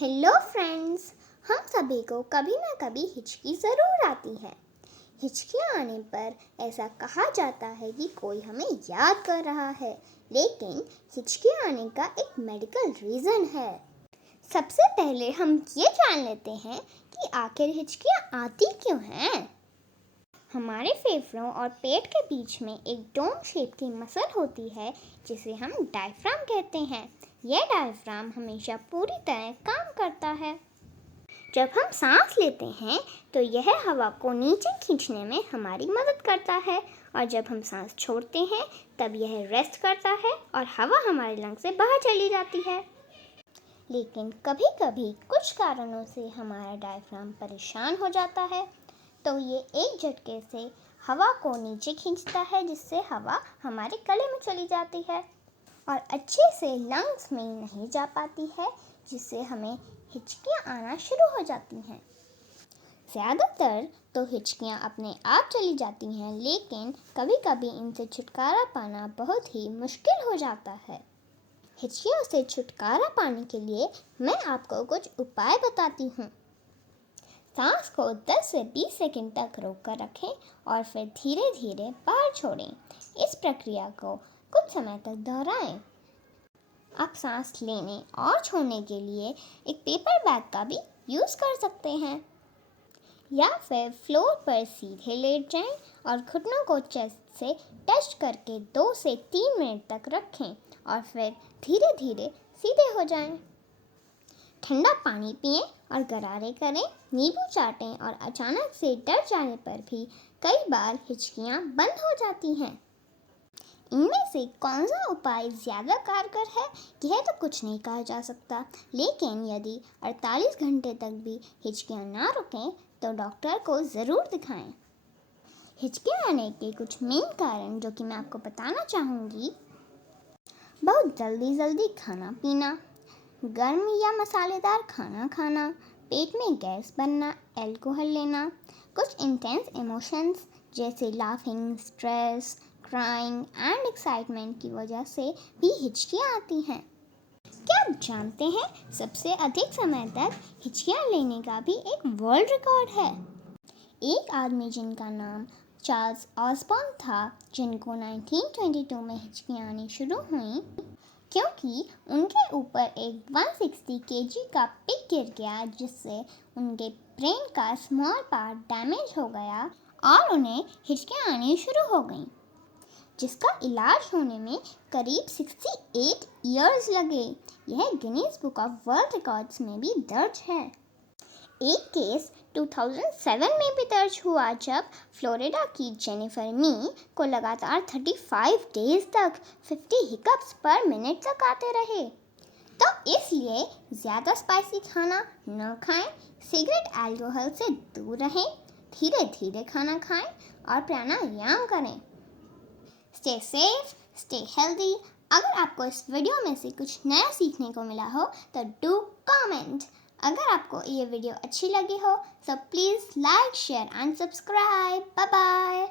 Hello friends. हम सभी को कभी ना कभी हिचकी ज़रूर आती है। हिचकियाँ आने पर ऐसा कहा जाता है कि कोई हमें याद कर रहा है, लेकिन हिचकी आने का एक मेडिकल रीज़न है। सबसे पहले हम ये जान लेते हैं कि आखिर हिचकियाँ आती क्यों हैं। हमारे फेफड़ों और पेट के बीच में एक डोम शेप की मसल होती है जिसे हम डायफ्राम कहते हैं। यह डायफ्राम हमेशा पूरी तरह काम करता है। जब हम सांस लेते हैं तो यह हवा को नीचे खींचने में हमारी मदद करता है, और जब हम सांस छोड़ते हैं तब यह रेस्ट करता है और हवा हमारे लंग से बाहर चली जाती है। लेकिन कभी कभी कुछ कारणों से हमारा डायफ्राम परेशान हो जाता है, तो ये एक झटके से हवा को नीचे खींचता है, जिससे हवा हमारे गले में चली जाती है और अच्छे से लंग्स में नहीं जा पाती है, जिससे हमें हिचकियाँ आना शुरू हो जाती हैं। ज़्यादातर तो हिचकियाँ अपने आप चली जाती हैं, लेकिन कभी कभी इनसे छुटकारा पाना बहुत ही मुश्किल हो जाता है। हिचकियों से छुटकारा पाने के लिए मैं आपको कुछ उपाय बताती हूँ। सांस को 10 से 20 सेकंड तक रोक कर रखें और फिर धीरे धीरे बाहर छोड़ें। इस प्रक्रिया को कुछ समय तक दोहराएं। आप सांस लेने और छोड़ने के लिए एक पेपर बैग का भी यूज़ कर सकते हैं, या फिर फ्लोर पर सीधे लेट जाएं और घुटनों को चेस्ट से टच करके 2 से 3 मिनट तक रखें और फिर धीरे धीरे सीधे हो जाएं। ठंडा पानी पिएं और गरारे करें, नींबू चाटें, और अचानक से डर जाने पर भी कई बार हिचकियाँ बंद हो जाती हैं। इनमें से कौन सा उपाय ज़्यादा कारगर है, यह तो कुछ नहीं कहा जा सकता, लेकिन यदि 48 घंटे तक भी हिचकियाँ ना रुकें तो डॉक्टर को ज़रूर दिखाएं। हिचकियाँ आने के कुछ मेन कारण जो कि मैं आपको बताना चाहूँगी: बहुत जल्दी खाना पीना, गर्म या मसालेदार खाना खाना, पेट में गैस बनना, अल्कोहल लेना, कुछ इंटेंस इमोशंस जैसे laughing, stress, crying and excitement की वजह से भी हिचकियाँ आती हैं। क्या आप जानते हैं सबसे अधिक समय तक हिचकियाँ लेने का भी एक वर्ल्ड रिकॉर्ड है। एक आदमी जिनका नाम चार्ल्स ऑसबॉर्न था, जिनको 1922 में हिचकियाँ आनी शुरू हुई क्योंकि उनके ऊपर एक 160 केजी का पिग गिर गया, जिससे उनके ब्रेन का स्मॉल पार्ट डैमेज हो गया और उन्हें हिचकियाँ आनी शुरू हो गईं, जिसका इलाज होने में करीब 68 इयर्स लगे। यह Guinness book of world records में भी दर्ज है। एक केस 2007 में भी दर्ज हुआ, जब फ्लोरिडा की जेनिफर मी को लगातार 35 डेज तक 50 हिकअप्स पर मिनट तक आते रहे। तो इसलिए ज़्यादा स्पाइसी खाना न खाएं, सिगरेट अल्कोहल से दूर रहें, धीरे धीरे खाना खाएं और प्राणायाम करें। Stay safe, stay healthy. अगर आपको इस वीडियो में से कुछ नया सीखने को मिला हो तो डू कमेंट। अगर आपको ये वीडियो अच्छी लगी हो तो please like, share and subscribe. Bye bye.